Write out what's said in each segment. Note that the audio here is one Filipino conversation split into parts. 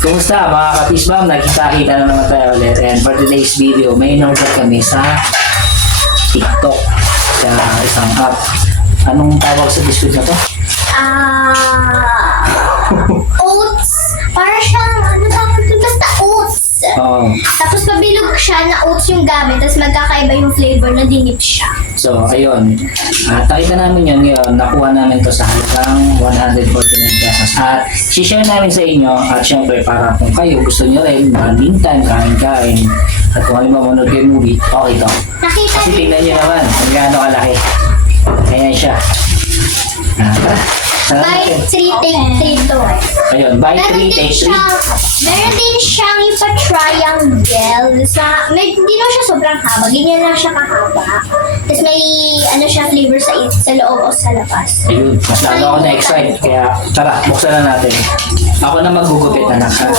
Kumusta mga kapisbam? Nagkita-kita na naman tayo ulit. And for today's video, may in-order kami sa TikTok sa isang app. Anong tawag sa biscuit na to? Oats. Para siyang, ano tawag ito? Basta oats. Oo. Tapos pabilog siya na oats yung gamit, tapos magkakaiba yung flavor na dinip siya. So, ayun. Nakita namin yun ngayon. Nakuha namin to sa halagang 149 pesos. At share namin sa inyo. At syempre, para kung kayo gusto nyo rin, bonding time, kain-kain. At kung halimbawa manood kayo movie, okay to. Nakita Kasi niyo, tingnan nyo naman kung gaano kalaki. Ayan siya. Tara. Sana buy natin. 3, take 3 to. Ayun, buy 3, take 3. Meron din siyang yung pa-triangle. Hindi na siya sobrang haba. Ganyan lang siya kahaba. Tapos may ano siya flavor sa loob o sa labas. Ayun, mas lalo ako na-excite. Kaya tara, buksan na natin. Ako na magugupit na naka.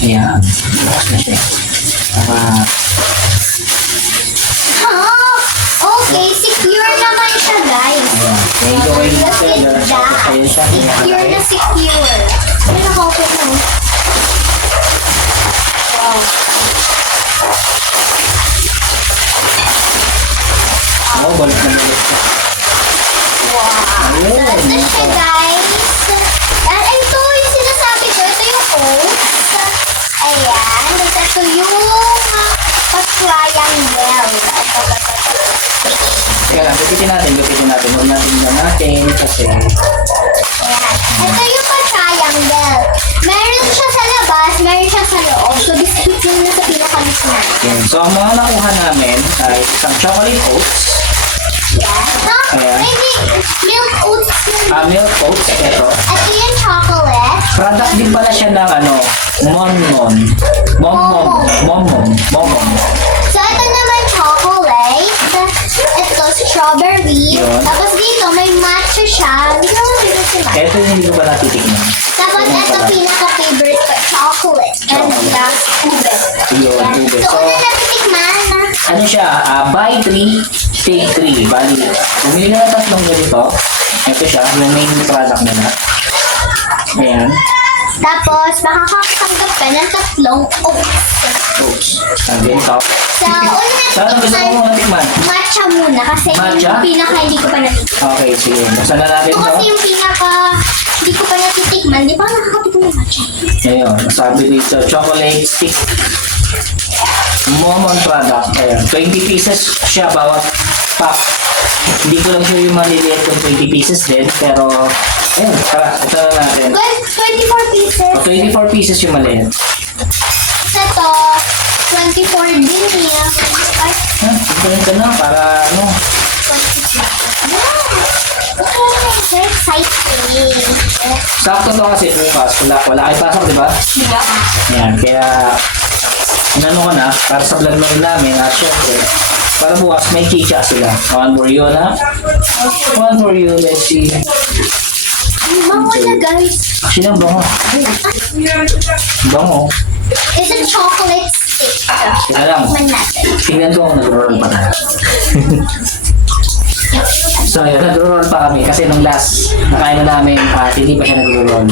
Ayan, bukas na siya. Okay, secure naman siya, guys. Thank you very much. Look at that. Ayun siya. Secure na secure. May naka-open na. Wow. Oo, balik na balik siya. Wow. Ayun. So, ito siya, guys. At ito yung sinasabi ko. Ito yung oats. Ayan. Ito yung pa-triangle. Teka lang, gupitin natin. Huwag natin na natin kasi... Ayan. Ito yung pa-triangle. Meron siya sa labas, meron siya sa loob. So, biscuit yung nasa pinaka-gitna. Yan. So, ang mga nakuha namin ay isang chocolate oats, Yan. Ayan. Maybe milk oats yun. milk oats, ito. Ito yung chocolate. Product din pala siya ng Monmon. Monmon. So, ito naman chocolate. Ito, strawberry. Yun. Tapos dito, may matcha siya. Hindi ko naman si matcha. Ito yung hindi ko pa natitikman. Tapos Yun ito, pala. pinaka-favorite ko, chocolate. And last, ube. Yun, Yan. ube. So, So, una natitikman na. ano siya, buy 3, take 3. Bali, bumili na ng tatlong ganito. Ito siya, yung main product nila. Ayan. Tapos, makakatanggap ka ng tatlong oats. Oops. Ang ganito. So, una Saan ang gusto mo mong natikman? matcha muna kasi Matcha? yung pinaka hindi ko pa natitikman. Okay, sige. Buksan na natin Ito to. kasi yung pinaka hindi ko pa natitikman. Di pa ako nakakatikman ng matcha. Ngayon, sabi dito, chocolate stick. Momon product. Ayan. 20 pieces siya bawat pack. Hindi ko lang sure yung maliliit kung 20 pieces din. Pero, ayun, tara, ito na natin. 24 pieces. O, 24 pieces yung maliit. Ito, 24 din niya. Ay, Ito na, para ano. so exciting. Sakto to kasi bukas. Wala kayo pasok, di ba? Yan, kaya inano ko na, para sa vlog namin, at syempre, para bukas may chicha sila. One for you na. One for you, let's see. Bango na guys. Actually, ang bango. Bango. It's a chocolate stick. Tingnan lang. Man natin. Tingnan ko kung nag-roll pa na. So, yun, nag-roll pa kami kasi nung last nakain na namin, hindi pa siya nag-roll.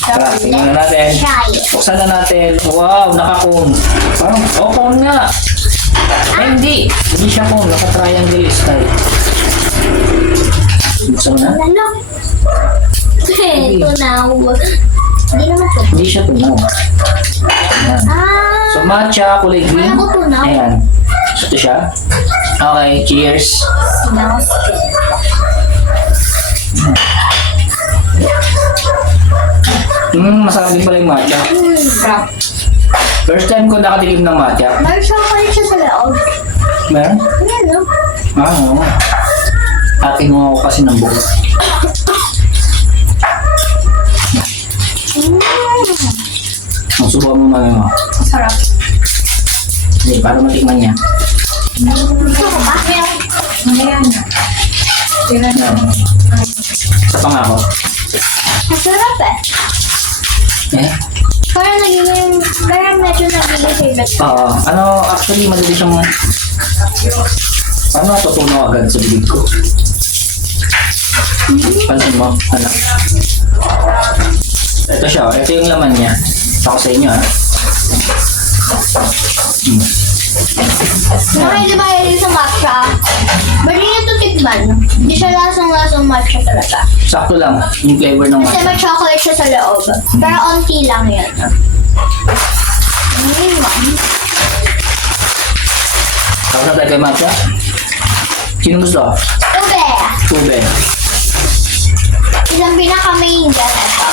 Tara, tingnan na natin. Try it. Buksan na natin. Wow, naka-cone. Parang, cone nga. Ay, hindi. Hindi siya cone. Naka-triangle style. Buksan mo na. Lalo. Ito na. Hindi naman to. Hindi siya tunaw. Ayan. So, matcha, kulay green. Ano ko tunaw? Ayan. So, ito siya. Okay, cheers. Smells Masarap din pala yung matcha. good. First time ko nakatikim ng matcha. May chocolate siya sa loob. Meron? Ayan, no? Oo. Atin mo ako kasi ng buo. Ang subukan mo mami mo. Sarap. Hindi, para matikman niya. Gusto ko ba? Ayan. Sa pangako. Masarap eh. Eh? Parang medyo naging favorite. Oo. Actually, madali siyang... Paano natutunaw agad sa bibig ko? Pansin mo? Ano? Ito siya, ito yung laman niya. Ako sa inyo, ha? Nakakain ba yun sa matcha? Ba't niyo ito tikman? Hindi siya lasang-lasang matcha talaga. Sakto lang, yung flavor ng Kasi matcha. may chocolate siya sa loob. Pero onti lang yun. Tapos na tayo kay matcha. Sino gusto? Ube! Ube. Isang pinaka-main dyan ito.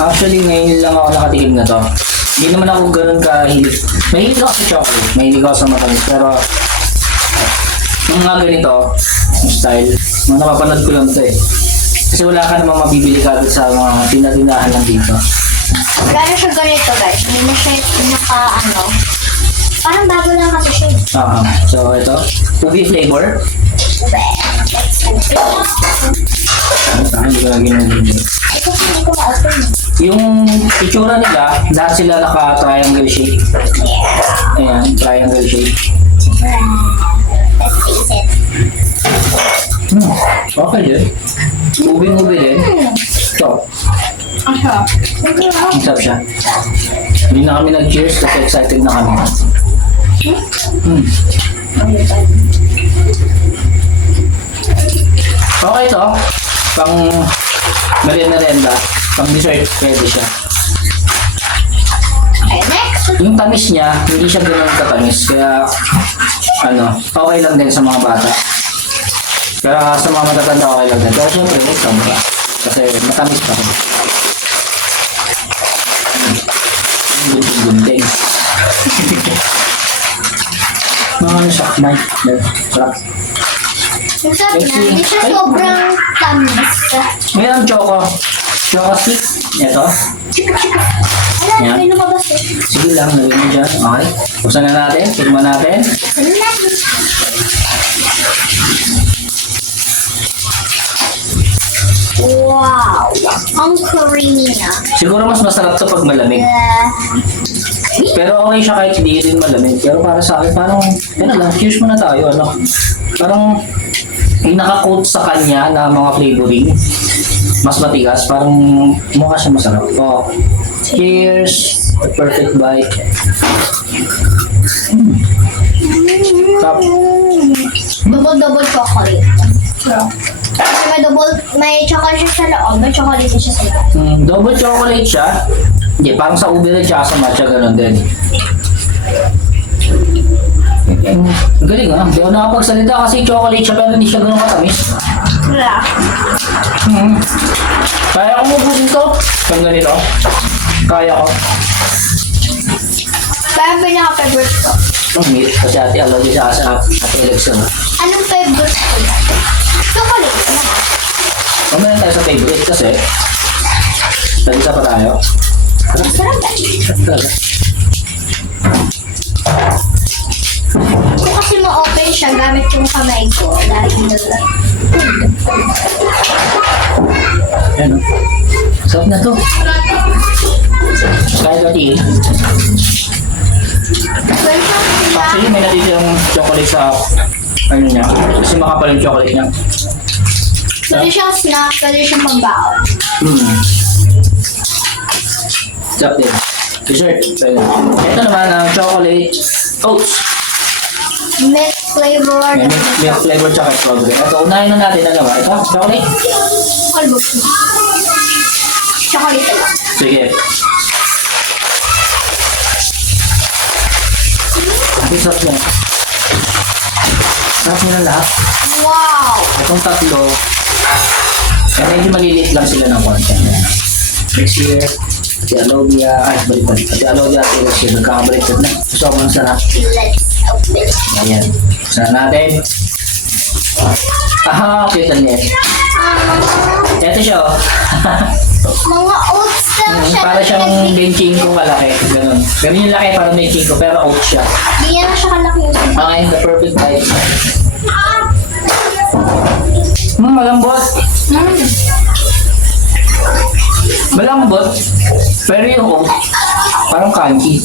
Actually, ngayon lang ako nakatikim na to. Hindi naman ako ganun kahilig. Mahilig ako sa chocolate, mahilig ako sa matamis. Pero, yung mga ganito, yung style, mga napapanood ko lang to eh. Kasi wala ka namang mabibili ka sa mga tinatinahan lang dito. Wala na siya ganito guys. Hindi na siya naka parang bago lang kasi siya. So, ito, ubi flavor. Ube! Let's open. Hindi ko lagi nang Ito hindi ko ma-open. Yung itsura nila, lahat sila naka-triangle shape. Yeah. Ayan, triangle shape. Let's taste it. Okay din. Ubing-ubi din. Ito, Aha. ang sarap siya. Hindi na kami nag-cheers kasi excited na kami. Okay to. Pang merienda, pang dessert, pwede siya. Okay, next. Yung tamis niya, hindi siya ganoon katamis. Kaya, okay lang din sa mga bata. Kaya sa mga matatanda, okay lang din. Pero syempre, huwag ka. Kasi matamis pa rin. Gunting-gunting. Mga ano siya, Mike. Sarap. Ang sarap na. Hindi siya sobrang tamis. Ngayon, choco. Choco stick. Ito. Alam, Yan. may lumabas eh. Sige lang, lagyan mo dyan. Okay. Buksan na natin. Tignan natin. Wow! Ang creamy na. Siguro mas masarap to pag malamig. Pero okay siya kahit hindi din malamig. Pero para sa akin, parang, cheers muna tayo. Parang, yung naka-coat sa kanya na mga flavoring, mas matigas, parang mukha siya masarap. Oh. Cheers! Perfect bite. Top. Double chocolate. Kasi may chocolate siya sa loob, may chocolate siya sa loob. Double chocolate siya. Hindi, parang sa ube rin siya sa matcha, ganun din. Ang galing ah. Hindi ako nakapagsalita kasi chocolate siya pero hindi siya ganun katamis. Yeah. Kaya ko mabusin to. Kung ganito. Kaya ko. Kaya pinaka-favorite ko. Ang meat. Kasi ate alaw din siya sa election. Anong favorite ko? Chocolate. Mamaya tayo sa favorite kasi. Talisa pa tayo. Sarap ba? Talaga. Kung kasi ma-open siya gamit yung kamay ko dahil Ayan o. Sarap na to. Kaya dati actually may natitirang chocolate sa niya. Kasi makapal yung chocolate niya. pwede siyang snack, pwede siyang pambaon. Sarap din. Dessert. Pwede. Ito naman ang chocolate oats. Milk flavor. Milk flavor tsaka strawberry. Ito, unahin na natin na naman. Ito, chocolate. Kalbos. Chocolate lang. Sige. Ang sarap niya. Sarap niya ng lahat. Wow! Itong tatlo, medyo maliliit lang sila ng konti. Next year, si Alodia, balik-balik. Si Alodia at next year, nagkakabaliktad na. Sobrang sarap. Let's open. Ayan. Sana natin. Cute na net. Ito siya, oh. Mga oats lang siya. Para siyang benching ko kalaki. Ganun. Ganun yung laki, parang benching ko, pero oats siya. Hindi yan siya kalaki yung Okay, the perfect bite. Malambot. Malambot. Pero yung oat, parang crunchy.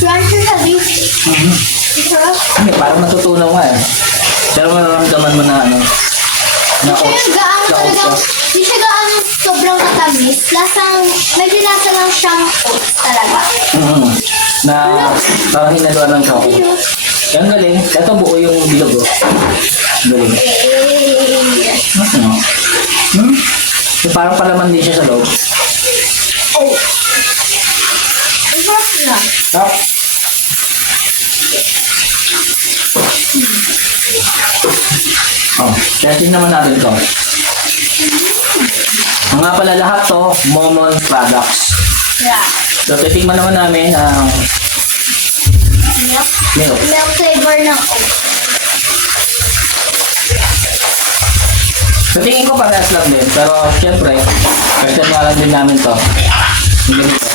crunchy sa beef. Sarap. Hindi, parang natutunaw nga eh. Pero mararamdaman mo na Na Hindi siya yung gaano na talaga, oats hindi siya gaano sobrang matamis. May lasa lang siyang oats talaga. Na parang hinaluan ng chocolate. Yan galing. Ito buo yung bilog. Oh. Galing. Parang palaman din siya sa loob. Oh. Ang sarap na. Tap. Oh, testing naman natin to. Mga pala lahat to, Momon products. Yeah. So, titikman naman namin ang Milk. milk. Milk flavor ng oats. Sa tingin ko parehas lang din, pero syempre, question nga lang din namin to. Yung ganito.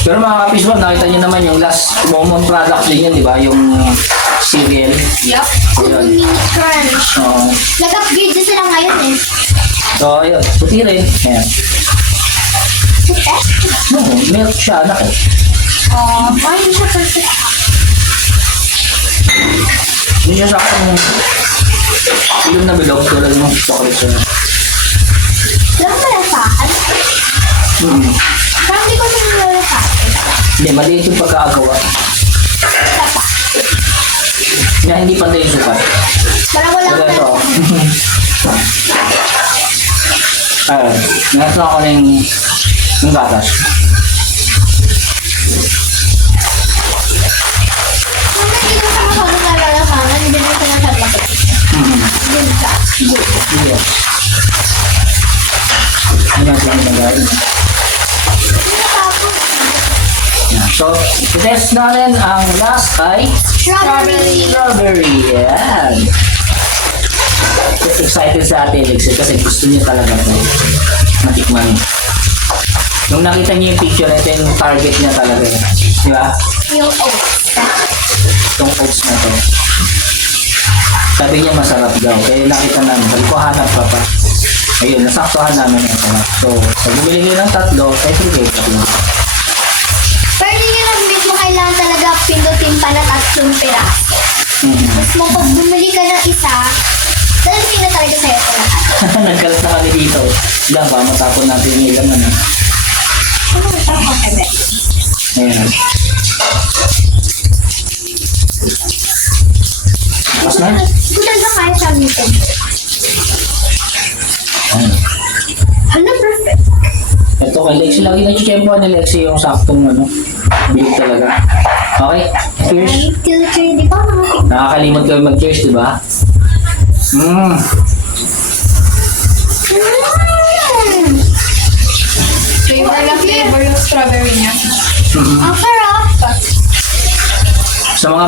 Pero mga kapisbol, nakita nyo naman yung last Momon products din yun, di ba? Yung cereal. Yup. Ayun. Mini crunch. Oo. Nag-upgrade na sila ngayon eh. So, ayun. Puti rin. Ayan. Milk siya, anak eh. Oh, parang siya perfect. Hindi siya saktong ilong na bilog tulad ng chocolate siya. Lang malasahan. Parang hindi ko siya nilalasahan. Hindi, maliit yung pagkakagawa. Tapa. Na hindi pantay yung sukat. Parang wala Pero akong ito. nalasahan. Ayun. Nasa ako ng gatas. Kung hindi ko siya masyadong nalalasahan, hindi mo siya nasyadong Yun siya. Good. Sige. Ano ang saan nagaling? Tapos, So, test natin ang last ay strawberry. strawberry. Yan. Excited sa atin, Alexis, kasi gusto niya talaga ito. Matikman. Nung nakita niyo yung picture, ito yung target niya talaga. Di ba? Yung oats. Itong oats na to. Sabi niya masarap daw. Kaya nakita namin. Sabi ko, hanap pa pa. Ayun, nasaktuhan namin yung sarap. So, pag bumili kayo ng tatlo, every day, tatlo. Pero hindi nyo lang mismo kailangan talaga pindutin pa na 3 piraso. Tapos mo pag bumili ka ng isa, dalasin na talaga sa'yo ito lahat. Nagkalat na kami dito. Lang ba, matapon natin yung ilan na. Ano mo siya kung kebe? Ayan. Pas na? Gutal ba kaya siya nito? Ayan. Ano, perfect. Ito kay Lexi. Lagi na chichempo ni Lexi yung saktong ano. Bilig talaga. Okay. Cheers. 1, 2, 3, di ba mga Nakakalimot kami mag-cheers, di ba? Flavor na flavor yung strawberry niya. Ang sarap. Sa mga